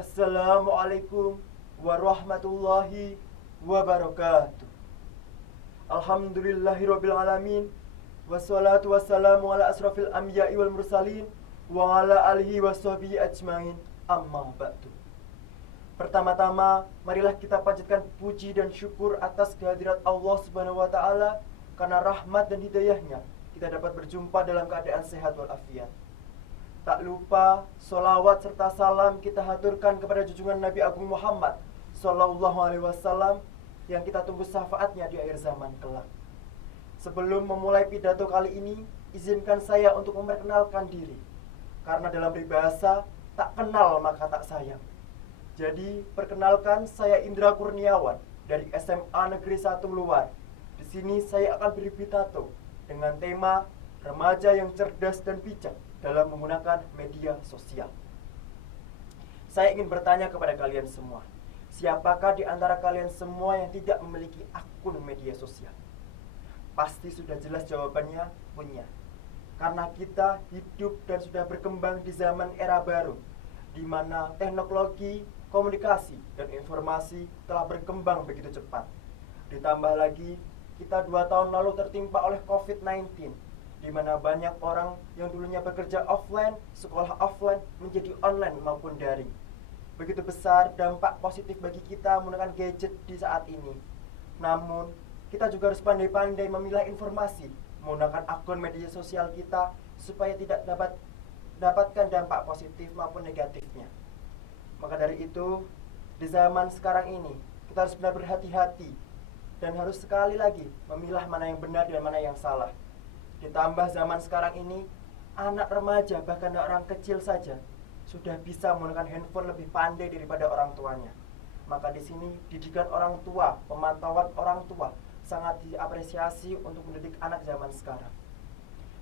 Assalamualaikum warahmatullahi wabarakatuh. Alhamdulillahirabbil alamin. Wassalatu wassalamu ala asrafil anbiya'i wal mursalin wa ala alihi washabihi ajmain. Amma ba'du. Pertama-tama, marilah kita panjatkan puji dan syukur atas kehadirat Allah Subhanahu wa taala karena rahmat dan hidayahnya kita dapat berjumpa dalam keadaan sehat walafiat. Tak lupa, solawat serta salam kita haturkan kepada junjungan Nabi Agung Muhammad Sallallahu Alaihi Wasallam yang kita tunggu syafaatnya di akhir zaman kelak. Sebelum memulai pidato kali ini, izinkan saya untuk memperkenalkan diri. Karena dalam peribahasa, tak kenal maka tak sayang. Jadi, perkenalkan saya Indra Kurniawan dari SMA Negeri 1 Luar. Di sini saya akan beri pidato dengan tema remaja yang cerdas dan bijak dalam menggunakan media sosial. Saya ingin bertanya kepada kalian semua, siapakah di antara kalian semua yang tidak memiliki akun media sosial? Pasti sudah jelas jawabannya, punya. Karena kita hidup dan sudah berkembang di zaman era baru, di mana teknologi, komunikasi, dan informasi telah berkembang begitu cepat. Ditambah lagi, kita 2 tahun lalu tertimpa oleh COVID-19, di mana banyak orang yang dulunya bekerja offline, sekolah offline, menjadi online maupun daring. Begitu besar dampak positif bagi kita menggunakan gadget di saat ini. Namun, kita juga harus pandai-pandai memilah informasi menggunakan akun media sosial kita supaya tidak dapatkan dampak positif maupun negatifnya. Maka dari itu, di zaman sekarang ini, kita harus benar berhati-hati dan harus sekali lagi memilah mana yang benar dan mana yang salah. Ditambah zaman sekarang ini, anak remaja bahkan orang kecil saja sudah bisa menggunakan handphone lebih pandai daripada orang tuanya. Maka di sini didikan orang tua, pemantauan orang tua sangat diapresiasi untuk mendidik anak zaman sekarang.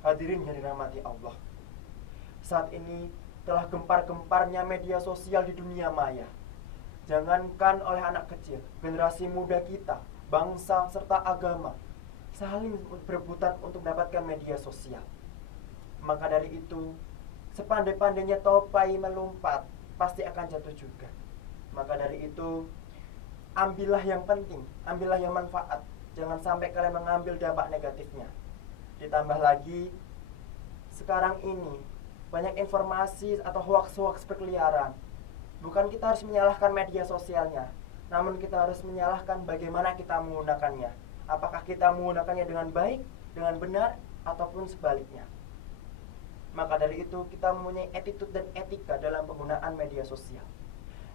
Hadirin yang dirahmati Allah, saat ini telah gempar-gemparnya media sosial di dunia maya. Jangankan oleh anak kecil, generasi muda kita, bangsa serta agama saling berebutan untuk mendapatkan media sosial. Maka dari itu, sepandai-pandainya topai melompat, pasti akan jatuh juga. Maka dari itu, ambillah yang penting, ambillah yang manfaat. Jangan sampai kalian mengambil dampak negatifnya. Ditambah lagi, sekarang ini banyak informasi atau hoax-hoax berkeliaran. Bukan kita harus menyalahkan media sosialnya, namun kita harus menyalahkan bagaimana kita menggunakannya. Apakah kita menggunakannya dengan baik, dengan benar, ataupun sebaliknya. Maka dari itu kita mempunyai attitude dan etika dalam penggunaan media sosial.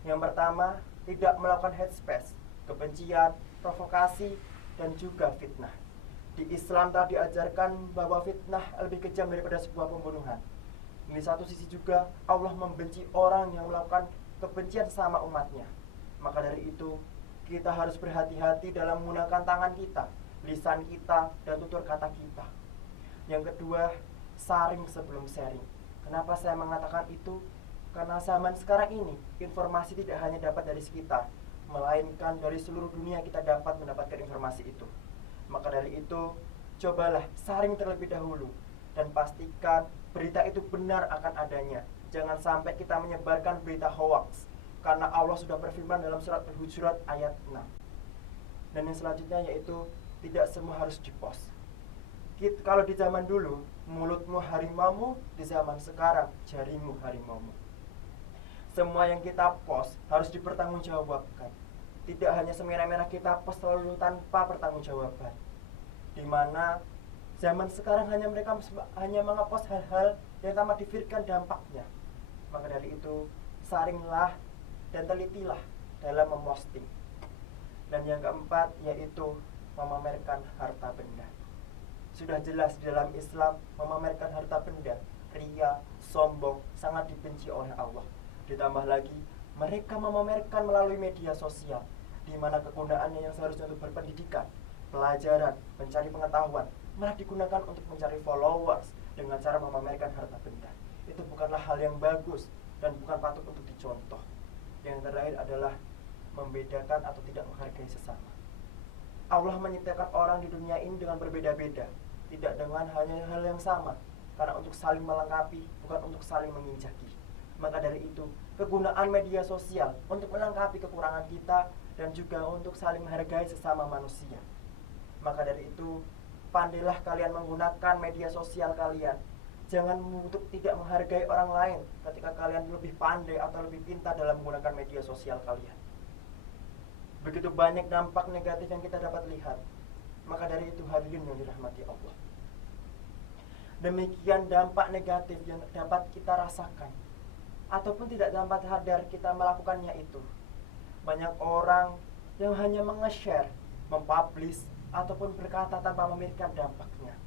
Yang pertama, tidak melakukan hate speech, kebencian, provokasi, dan juga fitnah. Di Islam telah diajarkan bahwa fitnah lebih kejam daripada sebuah pembunuhan. Di satu sisi juga Allah membenci orang yang melakukan kebencian sama umatnya. Maka dari itu kita harus berhati-hati dalam menggunakan tangan kita, lisan kita, dan tutur kata kita. Yang kedua, saring sebelum sharing. Kenapa saya mengatakan itu? Karena zaman sekarang ini, informasi tidak hanya dapat dari sekitar, melainkan dari seluruh dunia kita dapat mendapatkan informasi itu. Maka dari itu, cobalah saring terlebih dahulu, dan pastikan berita itu benar akan adanya. Jangan sampai kita menyebarkan berita hoax, karena Allah sudah berfirman dalam surat Al-Hujurat ayat 6. Dan yang selanjutnya yaitu tidak semua harus dipost. Kalau di zaman dulu mulutmu harimaumu, di zaman sekarang jarimu harimaumu. Semua yang kita post harus dipertanggungjawabkan. Tidak hanya semena-mena kita post lalu tanpa pertanggungjawaban. Di mana zaman sekarang mereka hanya mengepost hal-hal yang tanpa dipikirkan dampaknya. Maka dari itu, saringlah dan telitilah dalam memposting. Dan yang keempat yaitu memamerkan harta benda. Sudah jelas di dalam Islam memamerkan harta benda, ria, sombong, sangat dibenci oleh Allah. Ditambah lagi mereka memamerkan melalui media sosial, di mana kegunaannya yang seharusnya untuk berpendidikan, pelajaran, mencari pengetahuan, malah digunakan untuk mencari followers dengan cara memamerkan harta benda. Itu bukanlah hal yang bagus dan bukan patut untuk dicontoh. Yang terakhir adalah membedakan atau tidak menghargai sesama. Allah menciptakan orang di dunia ini dengan berbeda-beda, tidak dengan hanya hal yang sama, karena untuk saling melengkapi, bukan untuk saling menginjaki. Maka dari itu, kegunaan media sosial untuk melengkapi kekurangan kita dan juga untuk saling menghargai sesama manusia. Maka dari itu, pandailah kalian menggunakan media sosial kalian. Jangan untuk tidak menghargai orang lain ketika kalian lebih pandai atau lebih pintar dalam menggunakan media sosial kalian. Begitu banyak dampak negatif yang kita dapat lihat. Maka dari itu hadirin yang dirahmati Allah, demikian dampak negatif yang dapat kita rasakan ataupun tidak dapat sadar kita melakukannya itu. Banyak orang yang hanya menge-share, mempublish, ataupun berkata tanpa memikirkan dampaknya.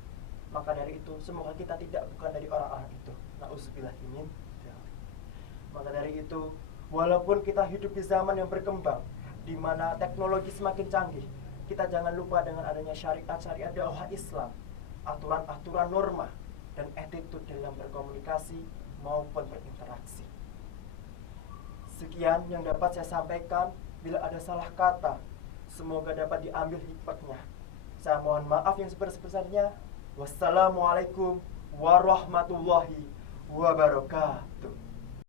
Maka dari itu semoga kita bukan dari orang-orang itu. Nauzubillah min dzalik. Maka dari itu, walaupun kita hidup di zaman yang berkembang, di mana teknologi semakin canggih, kita jangan lupa dengan adanya syariat-syariat dakwah Islam, aturan-aturan norma, dan attitude dalam berkomunikasi maupun berinteraksi. Sekian yang dapat saya sampaikan. Bila ada salah kata, semoga dapat diambil hikmahnya. Saya mohon maaf yang sebesar-besarnya. Wassalamualaikum warahmatullahi wabarakatuh.